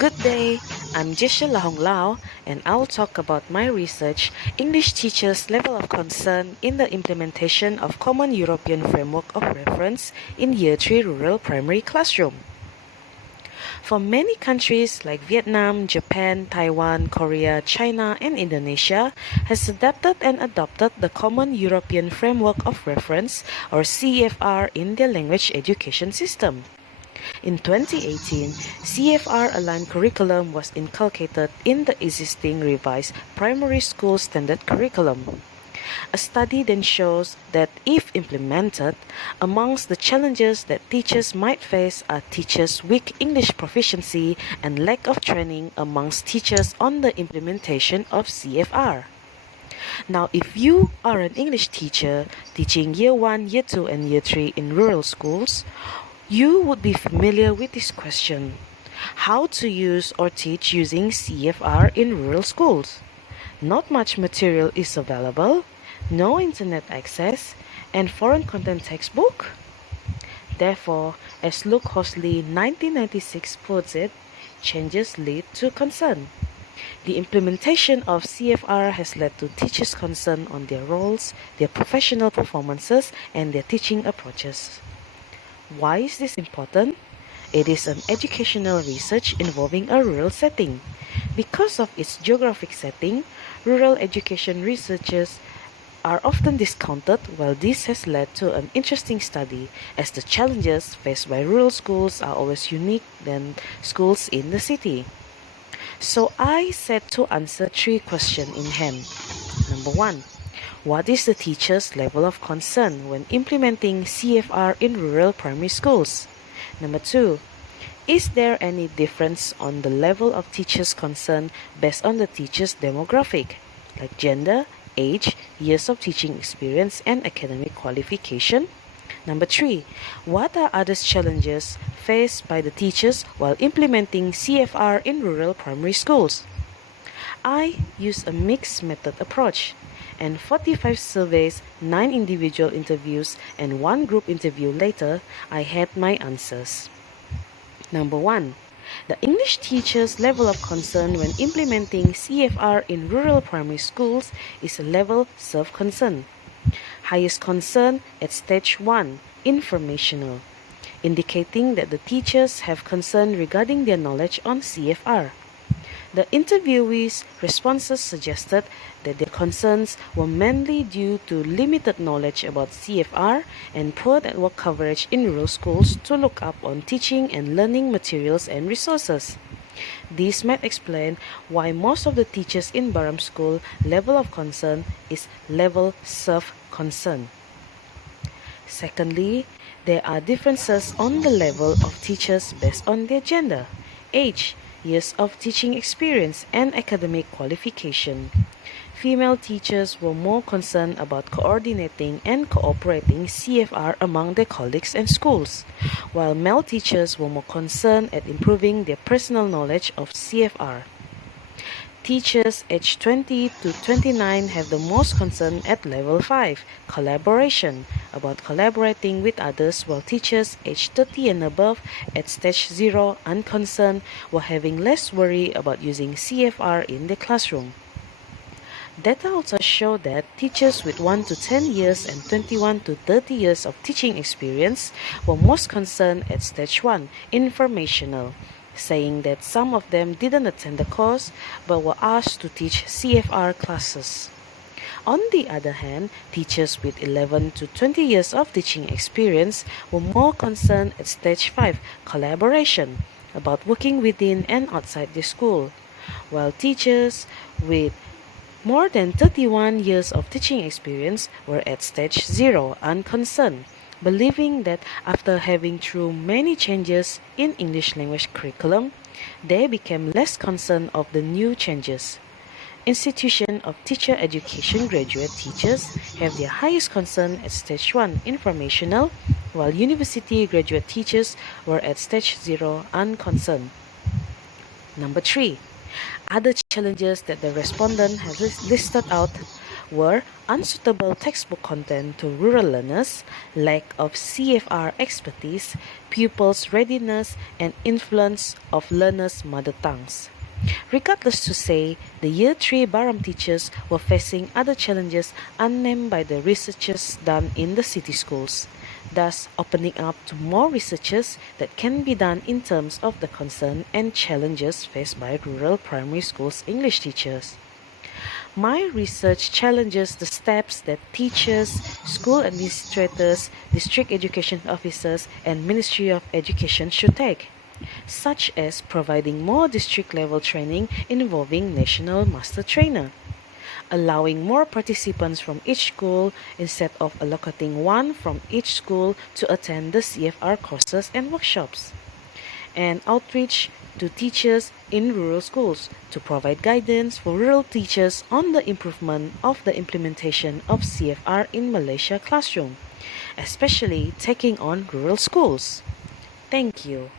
Good day, I'm Jashil Lahung and I'll talk about my research, English teachers' level of concern in the implementation of Common European Framework of Reference in Year 3 Rural Primary Classroom. For many countries like Vietnam, Japan, Taiwan, Korea, China, and Indonesia has adapted and adopted the Common European Framework of Reference or CEFR in their language education system. In 2018, CFR-aligned curriculum was inculcated in the existing revised primary school standard curriculum. A study then shows that if implemented, amongst the challenges that teachers might face are teachers' weak English proficiency and lack of training amongst teachers on the implementation of CFR. Now, if you are an English teacher teaching Year 1, Year 2, and Year 3 in rural schools, you would be familiar with this question: how to use or teach using CFR in rural schools? Not much material is available, no internet access, and foreign content textbook? Therefore, as Luke Hosley 1996 puts it, changes lead to concern. The implementation of CFR has led to teachers' concern on their roles, their professional performances, and their teaching approaches. Why is this important? It is an educational research involving a rural setting. Because of its geographic setting, rural education researchers are often discounted, while this has led to an interesting study, as the challenges faced by rural schools are always unique than schools in the city. So I set to answer 3 questions in hand. Number 1. What is the teacher's level of concern when implementing CFR in rural primary schools? Number 2. Is there any difference on the level of teachers' concern based on the teacher's demographic, like gender, age, years of teaching experience, and academic qualification? Number 3. What are other challenges faced by the teachers while implementing CFR in rural primary schools? I use a mixed method approach, and 45 surveys, 9 individual interviews, and 1 group interview later, I had my answers. Number 1. The English teacher's level of concern when implementing CFR in rural primary schools is a level self-concern. Highest concern at stage 1, informational, indicating that the teachers have concern regarding their knowledge on CFR. The interviewees' responses suggested that their concerns were mainly due to limited knowledge about CFR and poor network coverage in rural schools to look up on teaching and learning materials and resources. This might explain why most of the teachers in Baram School level of concern is level self-concern. Secondly, there are differences on the level of teachers based on their gender, age, years of teaching experience, and academic qualification. Female teachers were more concerned about coordinating and cooperating CFR among their colleagues and schools, while male teachers were more concerned at improving their personal knowledge of CFR. Teachers aged 20 to 29 have the most concern at level 5, collaboration, about collaborating with others, while teachers aged 30 and above at stage 0, unconcerned, were having less worry about using CFR in the classroom. Data also show that teachers with 1 to 10 years and 21 to 30 years of teaching experience were most concerned at stage 1, informational, saying that some of them didn't attend the course but were asked to teach CFR classes. On the other hand, teachers with 11 to 20 years of teaching experience were more concerned at stage 5, collaboration, about working within and outside the school, while teachers with more than 31 years of teaching experience were at stage 0, unconcerned, believing that after having through many changes in English language curriculum, they became less concerned of the new changes. Institution of Teacher Education graduate teachers have their highest concern at stage 1, informational, while university graduate teachers were at stage 0, unconcerned. Number 3. Other challenges that the respondent has listed out were unsuitable textbook content to rural learners, lack of CEFR expertise, pupils' readiness, and influence of learners' mother tongues. Regardless to say, the Year 3 Baram teachers were facing other challenges unnamed by the researchers done in the city schools, thus opening up to more researches that can be done in terms of the concern and challenges faced by rural primary schools English teachers. My research challenges the steps that teachers, school administrators, district education officers, and Ministry of Education should take, such as providing more district level training involving national master trainer, allowing more participants from each school instead of allocating one from each school to attend the CFR courses and workshops, and outreach to teachers in rural schools to provide guidance for rural teachers on the improvement of the implementation of CFR in Malaysia classroom, especially taking on rural schools. Thank you.